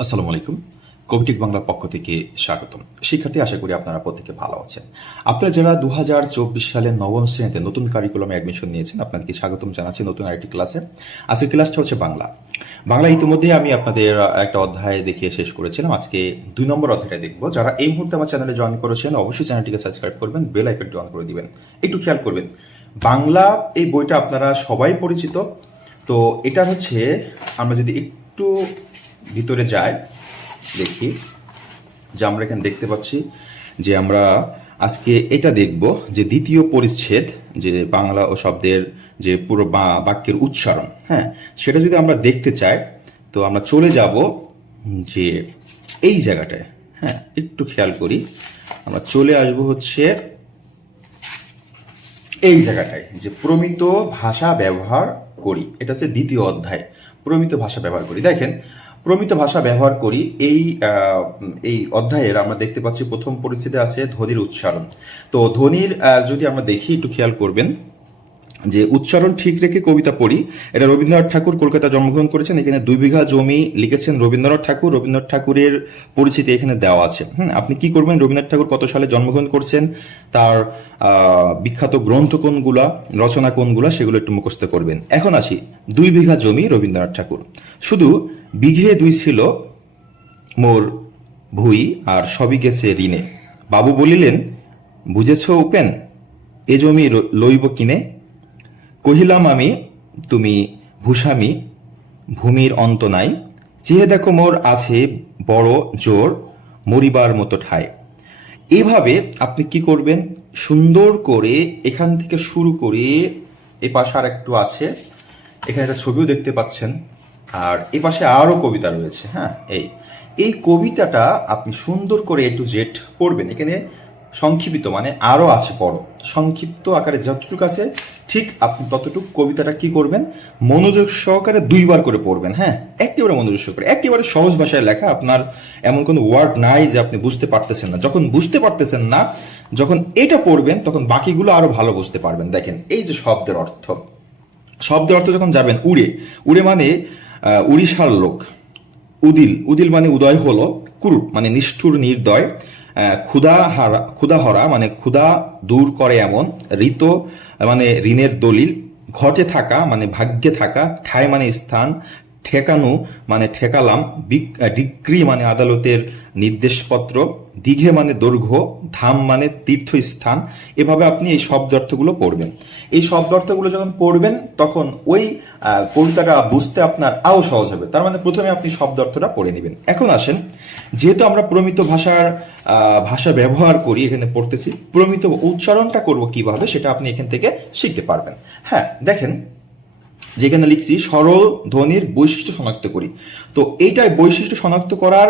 আসসালামু আলাইকুম। কবিটিক বাংলার পক্ষ থেকে স্বাগতম। শিক্ষার্থী, আশা করি আপনারা প্রত্যেকে ভালো আছেন। আপনারা যারা দু হাজার চব্বিশ সালের নবম শ্রেণীতে নতুন কারিকুলামে অ্যাডমিশন নিয়েছেন, আপনাদেরকে স্বাগতম জানাচ্ছি নতুন আরেকটি ক্লাসে আজকের ক্লাসটা হচ্ছে বাংলা। বাংলা ইতিমধ্যে আমি আপনাদের একটা অধ্যায় দেখিয়ে শেষ করেছিলাম। আজকে দুই নম্বর অধ্যায়টা দেখব। যারা এই মুহূর্তে আমার চ্যানেলে জয়েন করেছেন, অবশ্যই চ্যানেলটিকে সাবস্ক্রাইব করবেন বেল আইকনটি অন করে দিবেন। একটু খেয়াল করবেন, বাংলা এই বইটা আপনারা সবাই পরিচিত। তো এটা হচ্ছে, আমরা যদি একটু ভিতরে যাই, দেখি। যে আমরা এখানে দেখতে পাচ্ছি যে আমরা আজকে এটা দেখব যে দ্বিতীয় পরিচ্ছেদ, যে বাংলা ও শব্দের যে পুরো বাক্যের উচ্চারণ হ্যাঁ? সেটা যদি আমরা দেখতে চাই, তো আমরা চলে যাব যে এই জায়গাটায় হ্যাঁ? একটু খেয়াল করি। আমরা চলে আসব হচ্ছে এই জায়গাটায়, যে প্রমিত ভাষা ব্যবহার করি। এটা হচ্ছে দ্বিতীয় অধ্যায়, প্রমিত ভাষা ব্যবহার করি। দেখেন প্রমিত ভাষা ব্যবহার করি, এই এই অধ্যায়ের আমরা দেখতে পাচ্ছি প্রথম পরিস্থিতি আছে ধ্বনির উচ্চারণ। তো ধ্বনির যদি আমরা দেখি, একটু খেয়াল করবেন যে উচ্চারণ ঠিক রেখে কবিতা পড়ি। এটা রবীন্দ্রনাথ ঠাকুর কলকাতা জন্মগ্রহণ করেছেন, এখানে দুই বিঘা জমি লিখেছেন রবীন্দ্রনাথ ঠাকুর। রবীন্দ্রনাথ ঠাকুরের পরিচিতি এখানে দেওয়া আছে। হুম, আপনি কি করবেন? রবীন্দ্রনাথ ঠাকুর কত সালে জন্মগ্রহণ করছেন? তার বিখ্যাত গ্রন্থ কোনগুলা, রচনা কোনগুলা, সেগুলো একটু মুখস্থ করবেন। এখন আসি, দুই বিঘা জমি রবীন্দ্রনাথ ঠাকুর। শুধু বিঘে দুই ছিল মোর ভুই আর সবই গেছে ঋণে। বাবু বলিলেন, বুঝেছ উপেন, এ জমি লইব কিনে? কহিলাম আমি, তুমি ভূস্বামী, ভূমির অন্ত নাই। চেয়ে দেখো মোর আছে বড় জোর মরিবার মতো ঠাই। এভাবে আপনি কি করবেন? সুন্দর করে এখান থেকে শুরু করে এ পাশে আর একটু আছে। এখানে একটা ছবিও দেখতে পাচ্ছেন। আর এ পাশে আরও কবিতা রয়েছে হ্যাঁ এই। এই কবিতাটা আপনি সুন্দর করে এ টু জেড পড়বেন। এখানে সংক্ষিপ্ত মানে আরও আছে পড়ো। সংক্ষিপ্ত আকারে যতটুকু আছে, ঠিক আপনি ততটুকু কবিতাটা কি করবেন? মনোযোগ সহকারে দুইবার করে পড়বেন হ্যাঁ একেবারে মনোযোগ সহকারে। একেবারে সহজ ভাষায় লেখা, আপনার এমন কোনো ওয়ার্ড নাই যে আপনি বুঝতে পারতেছেন না। যখন বুঝতে পারতেছেন না, যখন এটা পড়বেন, তখন বাকিগুলো আরও ভালো বুঝতে পারবেন। দেখেন, এই যে শব্দের অর্থ। শব্দের অর্থ যখন যাবেন উড়ে উড়ে মানে উড়িষ্যার লোক, উদিল। উদিল মানে উদয় হলো কুরুপ মানে নিষ্ঠুর নির্দয়। ক্ষুধা হারা, ক্ষুধা হরা মানে ক্ষুধা দূর করে এমন, ঋত মানে ঋণের দলিল। ঘটে থাকা মানে ভাগ্যে থাকা, ঠায় মানে স্থান ঠেকানো মানে ঠেকালাম ডিগ্রি মানে আদালতের নির্দেশপত্র, দীঘে মানে দৈর্ঘ্য, ধাম মানে তীর্থস্থান। এভাবে আপনি এই শব্দ অর্থগুলো পড়বেন। এই শব্দ অর্থগুলো যখন পড়বেন, তখন ওই কবিতাটা বুঝতে আপনার আরও সহজ হবে। তার মানে প্রথমে আপনি শব্দ অর্থটা পড়ে নেবেন। এখন আসেন, যেহেতু আমরা প্রমিত ভাষার ভাষা ব্যবহার করি, এখানে পড়তেছি, প্রমিত উচ্চারণটা করব কীভাবে সেটা আপনি এখান থেকে শিখতে পারবেন। হ্যাঁ দেখেন যেখানে লিখছি সরল ধ্বনির বৈশিষ্ট্য শনাক্ত করি। তো এইটাই বৈশিষ্ট্য শনাক্ত করার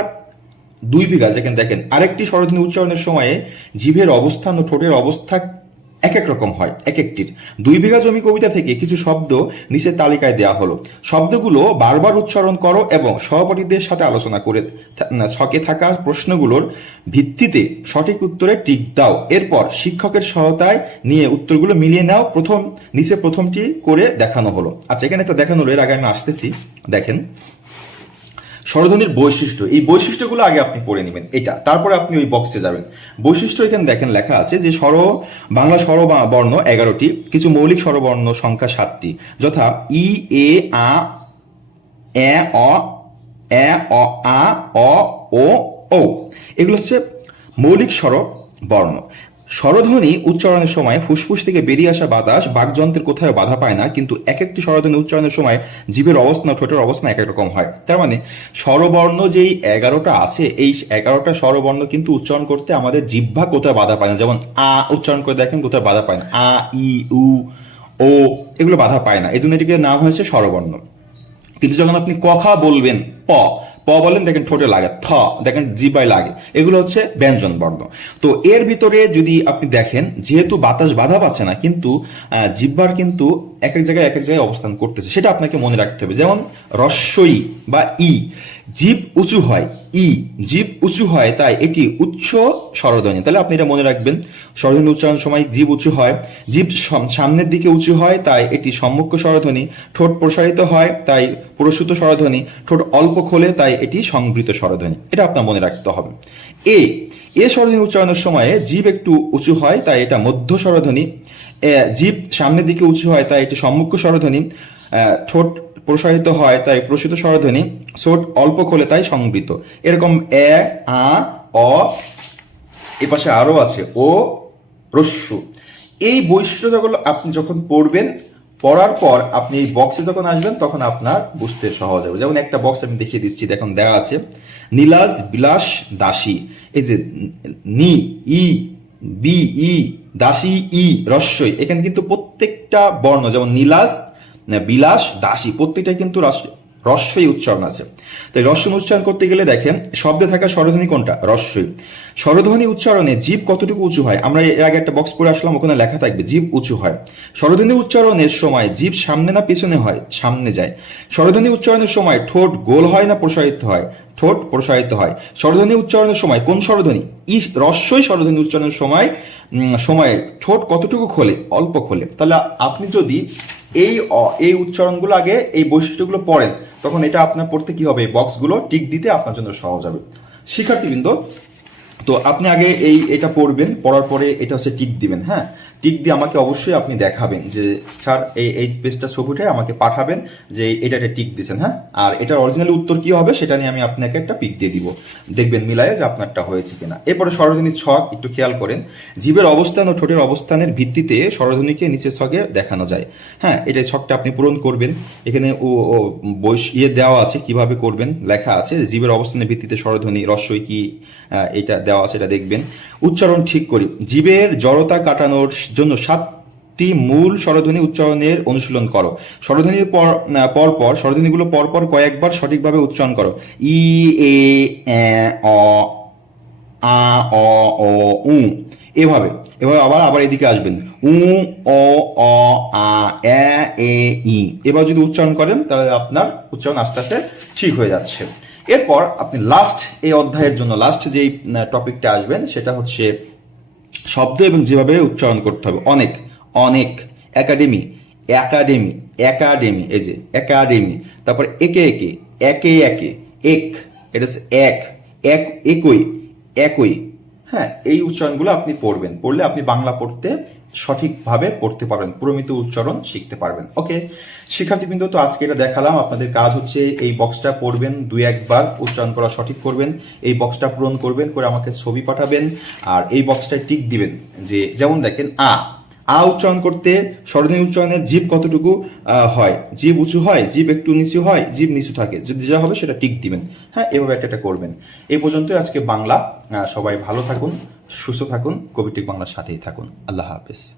দুই বিঘা, যেখানে দেখেন আরেকটি স্বরধ্বনি উচ্চারণের সময়ে জিভের অবস্থান ও ঠোঁটের অবস্থা এক এক রকম হয় এক একটির দুই বিঘা জমি কবিতা থেকে কিছু শব্দ নিচের তালিকায় দেওয়া হলো। শব্দগুলো বারবার উচ্চারণ করো এবং সহপাঠীদের সাথে আলোচনা করে ছকে থাকা প্রশ্নগুলোর ভিত্তিতে সঠিক উত্তরে টিক দাও। এরপর শিক্ষকের সহায়তায় নিয়ে উত্তরগুলো মিলিয়ে নাও। প্রথম, নিচে প্রথমটি করে দেখানো হলো। আচ্ছা এখানে একটা দেখানো হলো, এর আগে আমি আসতেছি। দেখেন। স্বরধ্বনির বৈশিষ্ট্য। এই বৈশিষ্ট্যগুলো আগে আপনি পড়ে নেবেন। এটা। তারপরে আপনি ওই বক্সে যাবেন। বৈশিষ্ট্য এখানে দেখেন, লেখা আছে যে স্বর, বাংলা স্বর বর্ণ এগারোটি, কিছু মৌলিক স্বরবর্ণ সংখ্যা সাতটি, যথা ই, এ, আ, এ, অ এ, অ, আ, অ, ও ও। এগুলো হচ্ছে মৌলিক স্বর বর্ণ। স্বরধ্বনি উচ্চারণের সময় ফুসফুস থেকে বেরিয়ে আসা বাতাস বাকযন্ত্রের কোথাও বাধা পায় না, কিন্তু এক একটি স্বরধ্বনি উচ্চারণের সময় জীবের অবস্থান ও ঠোঁটের অবস্থান এক এক রকম হয়। তার মানে স্বরবর্ণ যেই এগারোটা আছে, এই এগারোটা স্বরবর্ণ কিন্তু উচ্চারণ করতে আমাদের জিহ্বা কোথাও বাধা পায় না। যেমন, আ উচ্চারণ করে দেখেন, কোথাও বাধা পায় না। আ, ই, উ, ও, এগুলো বাধা পায় না। এই জন্য এটিকে নাম হয়েছে স্বরবর্ণ। কিন্তু যখন আপনি কথা বলবেন, প প বলেন, দেখেন ঠোঁটে লাগে, থ, দেখেন জিবায় লাগে। এগুলো হচ্ছে ব্যঞ্জন বর্ণ। তো এর ভিতরে যদি আপনি দেখেন, যেহেতু বাতাস বাধা পাচ্ছে না, কিন্তু জিব্বার কিন্তু এক এক জায়গায় এক এক জায়গায় অবস্থান করতেছে। সেটা আপনাকে মনে রাখতে হবে। যেমন রস্যই বা ই জীব উঁচু হয় ই জীব উঁচু হয়, তাই এটি উচ্চ স্বরধ্বনি। তাহলে আপনি এটা মনে রাখবেন, স্বরধ্বনি উচ্চারণের সময় জীব উঁচু হয়। জীব সামনের দিকে উঁচু হয়, তাই এটি সম্মুখ স্বরধ্বনি। ঠোঁট প্রসারিত হয়, তাই প্রসূত স্বরধ্বনি। ঠোঁট অল্প খোলে, তাই এটি সংবৃত স্বরধ্বনি। এটা আপনার মনে রাখতে হবে। এ এ স্বরধ্বনি উচ্চারণের সময় জীব একটু উঁচু হয়, তাই এটা মধ্য স্বরধ্বনি। জীব সামনের দিকে উঁচু হয়, তাই এটি সম্মুখ স্বরধ্বনি। ঠোঁট প্রসারিত হয় তাই প্রসিত স্বরধ্বনি সোট অল্প খোলে তাই সংবৃত। এরকম এ, আ, অ, এ পাশে আরও আছে, ও, রস্যু। এই বৈশিষ্ট্যগুলো আপনি যখন পড়বেন, পড়ার পর আপনি এই বক্সে যখন আসবেন, তখন আপনার বুঝতে সহজ হবে। যেমন একটা বক্স আমি দেখিয়ে দিচ্ছি, দেখুন দেওয়া আছে, নীলাজ বিলাস দাসী। এই যে নি, ই, বি, ই, দাসী, ই, রস্যই। এখানে কিন্তু প্রত্যেকটা বর্ণ, যেমন নীলাজ বিলাস, দাসী, প্রত্যেকটাই কিন্তু রস- রস্যই উচ্চারণ আছে। তাই রস্য উচ্চারণ করতে গেলে দেখেন, শব্দে থাকা স্বরধ্বনি কোনটা? রস্যই। স্বরধ্বনি উচ্চারণে জীব কতটুকু উঁচু হয়? আমরা এর আগে একটা বক্স পড়ে আসলাম, ওখানে লেখা থাকবে, জীব উঁচু হয়। স্বরধ্বনি উচ্চারণের সময় জীব সামনে না পেছনে হয়? সামনে যায়। স্বরধ্বনি উচ্চারণের সময় ঠোঁট গোল হয় না প্রসারিত হয়? ঠোঁট প্রসারিত হয়। স্বরধ্বনি উচ্চারণের সময় কোন স্বরধ্বনি? ই রস্যই স্বরধ্বনি উচ্চারণের সময় সময়ে ঠোঁট কতটুকু খোলে? অল্প খোলে। তাহলে আপনি যদি এই এই উচ্চারণগুলো আগে, এই বৈশিষ্ট্যগুলো পড়েন, তখন এটা আপনার পড়তে কি হবে? বক্সগুলো টিক দিতে আপনার জন্য সহজ হবে। শিক্ষার্থীবৃন্দ তো আপনি আগে এই এটা পড়বেন, পড়ার পরে এটা হচ্ছে টিক দিবেন হ্যাঁ? টিক দিয়ে আমাকে অবশ্যই আপনি দেখাবেন যে, স্যার, এই এই স্পেসটা ছবি আমাকে পাঠাবেন যে এটা একটা টিক দিয়েছেন হ্যাঁ? আর এটার অরিজিনাল উত্তর কি হবে সেটা নিয়ে আমি আপনাকে একটা পিক দিয়ে দিব। দেখবেন মিলায় যে আপনারটা হয়েছে কিনা। এরপরে স্বরধ্বনির ছক, একটু খেয়াল করেন। জীবের অবস্থান ও ঠোঁটের অবস্থানের ভিত্তিতে স্বরধ্বনিকে নিচের ছকে দেখানো যায়। হ্যাঁ এটা ছকটা আপনি পূরণ করবেন। এখানে ও বৈশ ইয়ে দেওয়া আছে কীভাবে করবেন, লেখা আছে। জীবের অবস্থানের ভিত্তিতে স্বরধ্বনি রস্যই কি এটা দেওয়া আছে এটা দেখবেন। উচ্চারণ ঠিক করি। জীবের জড়তা কাটানোর জন্য সাতটি মূল স্বরধ্বনি উচ্চারণের অনুশীলন করো। স্বরধ্বনির পর আহ, পর পর স্বরধ্বনিগুলো পর পর কয়েকবার সঠিকভাবে উচ্চারণ করো। ই এ অ আ অ ও উ। এভাবে। এভাবে আবার আবার এদিকে আসবেন। উ অ অ আ এ এ ই। এবার যদি উচ্চারণ করেন তাহলে আপনার উচ্চারণ আস্তে আস্তে ঠিক হয়ে যাচ্ছে। এরপর আপনি লাস্ট এই অধ্যায়ের জন্য লাস্ট যেই টপিকটা আসবেন, সেটা হচ্ছে শব্দ এবং যেভাবে উচ্চারণ করতে হবে। অনেক অনেক একাডেমি একাডেমি একাডেমি এই যে একাডেমি তারপর একে একে একে একে, এক, এটা হচ্ছে এক এক, একই একই হ্যাঁ এই উচ্চারণগুলো আপনি পড়বেন। পড়লে আপনি বাংলা পড়তে সঠিকভাবে পড়তে পারবেন, প্রমিত উচ্চারণ শিখতে পারবেন। ওকে শিক্ষার্থীবৃন্দ, তো আজকে এটা দেখালাম। আপনাদের কাজ হচ্ছে এই বক্সটা পড়বেন, দুই একবার উচ্চারণ করা সঠিক করবেন, এই বক্সটা পূরণ করবেন, করে আমাকে ছবি পাঠাবেন, আর এই বক্সটায় টিক দিবেন যে, যেমন দেখেন, আ। আ উচ্চারণ করতে স্বরধ্বনি উচ্চারণের জীব কতটুকু হয়? জীব উঁচু হয়, জীব একটু নিচু হয়, জীব নিচু থাকে। যদি যা হবে সেটা টিক দিবেন। হ্যাঁ এভাবে একটা একটা করবেন। এই পর্যন্তই আজকে বাংলা। সবাই ভালো থাকুন, সুস্থ থাকুন কবিটিক বাংলার সাথেই থাকুন। আল্লাহ হাফেজ।